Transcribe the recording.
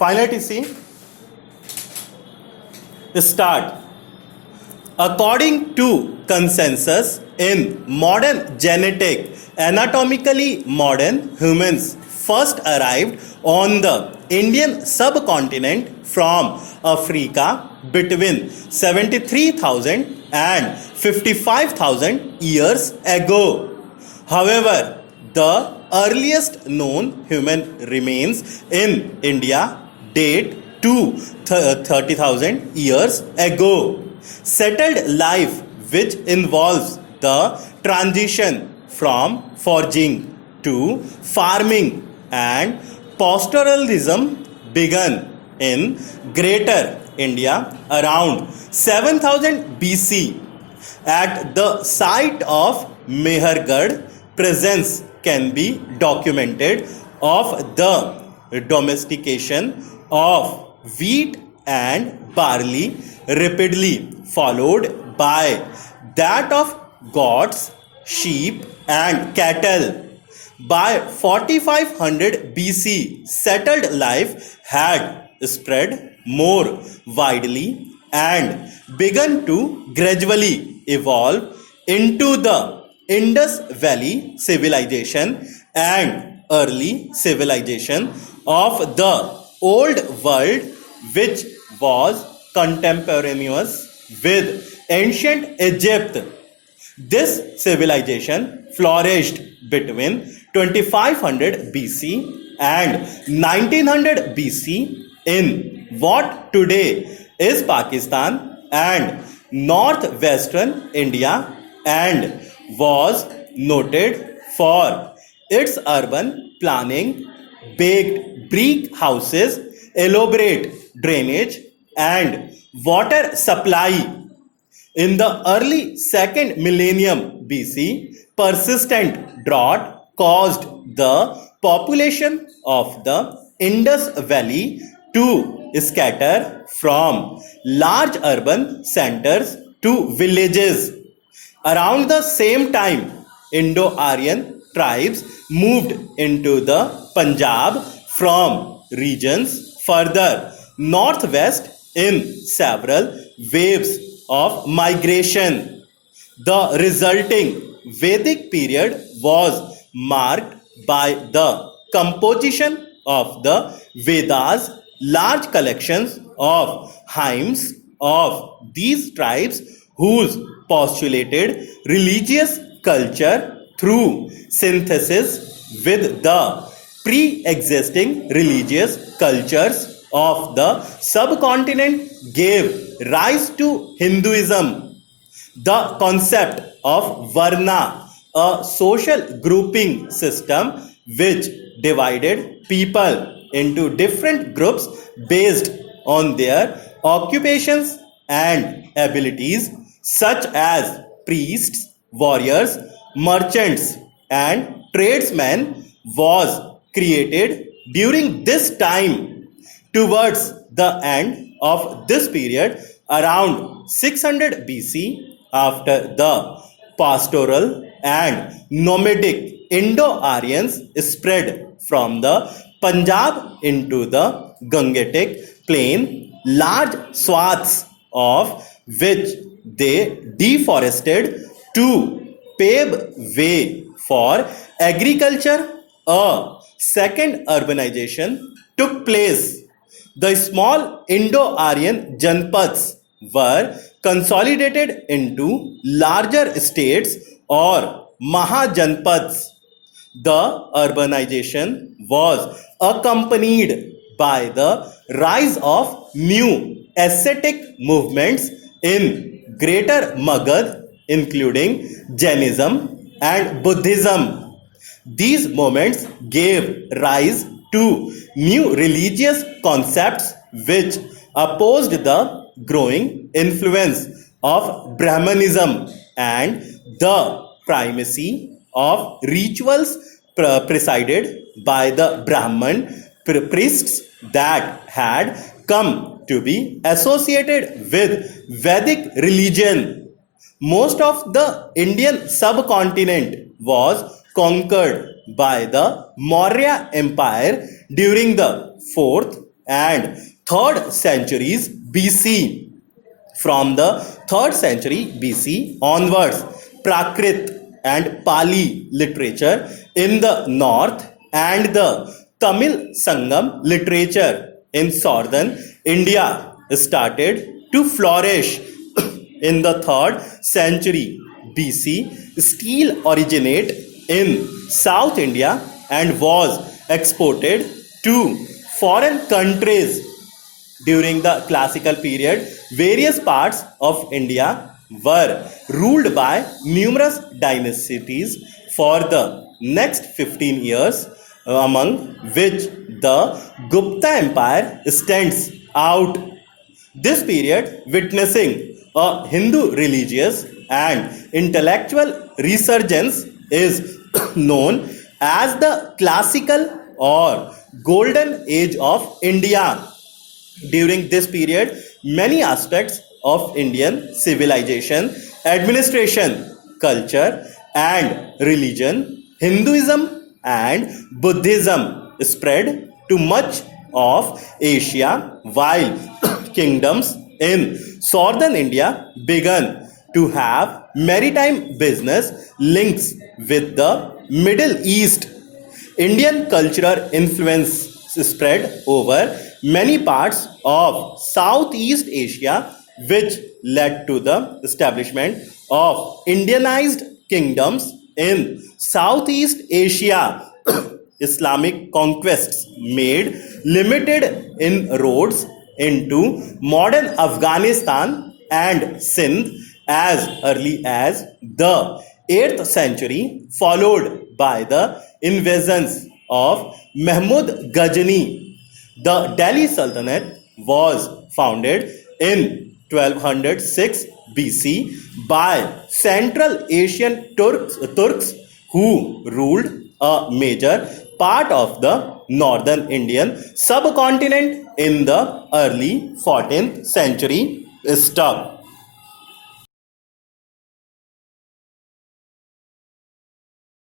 Finally, see, start. According to consensus in modern genetic, anatomically modern humans first arrived on the Indian subcontinent from Africa between 73,000 and 55,000 years ago. However, the earliest known human remains in India date to 30,000 years ago. Settled life, which involves the transition from foraging to farming and pastoralism, began in Greater India around 7000 BC. At the site of Mehergarh, presence can be documented of the domestication of wheat and barley, rapidly followed by that of goats, sheep, and cattle. By 4500 BC, settled life had spread more widely and begun to gradually evolve into the Indus Valley civilization and early civilization of the Old World, which was contemporaneous with ancient Egypt. This civilization flourished between 2500 BC and 1900 BC in what today is Pakistan and northwestern India, and was noted for its urban planning, baked brick houses, elaborate drainage, and water supply. In the early second millennium BC, persistent drought caused the population of the Indus Valley to scatter from large urban centers to villages. Around the same time, Indo-Aryan tribes moved into the Punjab from regions further northwest in several waves of migration. The resulting Vedic period was marked by the composition of the Vedas, large collections of hymns of these tribes whose postulated religious culture through synthesis with the pre-existing religious cultures of the subcontinent gave rise to Hinduism. The concept of Varna, a social grouping system which divided people into different groups based on their occupations and abilities, such as priests, warriors, merchants, and tradesmen, was created during this time. Towards the end of this period, around 600 BC, after the pastoral and nomadic Indo-Aryans spread from the Punjab into the Gangetic plain, large swaths of which they deforested to pave way for agriculture, a second urbanization took place. The small Indo-Aryan Janpads were consolidated into larger states or Mahajanpads. The urbanization was accompanied by the rise of new ascetic movements in Greater Magad, including Jainism and Buddhism. These movements gave rise to new religious concepts which opposed the growing influence of Brahmanism and the primacy of rituals presided by the Brahman priests that had come to be associated with Vedic religion. Most of the Indian subcontinent was conquered by the Maurya Empire during the 4th and 3rd centuries BC. From the 3rd century BC onwards, Prakrit and Pali literature in the north and the Tamil Sangam literature in southern India started to flourish. In the 3rd century BC, steel originated in South India and was exported to foreign countries. During the classical period, various parts of India were ruled by numerous dynasties for the next 15 years, among which the Gupta Empire stands out. This period, witnessing a Hindu religious and intellectual resurgence, is known as the classical or golden age of India. During this period, many aspects of Indian civilization, administration, culture, and religion, Hinduism and Buddhism spread to much of Asia, while kingdoms in southern India began to have maritime business links with the Middle East. Indian cultural influence spread over many parts of Southeast Asia, which led to the establishment of Indianized kingdoms in Southeast Asia. Islamic conquests made limited inroads into modern Afghanistan and Sindh as early as the 8th century, followed by the invasions of Mahmud Ghazni. The Delhi Sultanate was founded in 1206 BC by Central Asian Turks who ruled a major part of the northern Indian subcontinent in the early 14th century. Stop.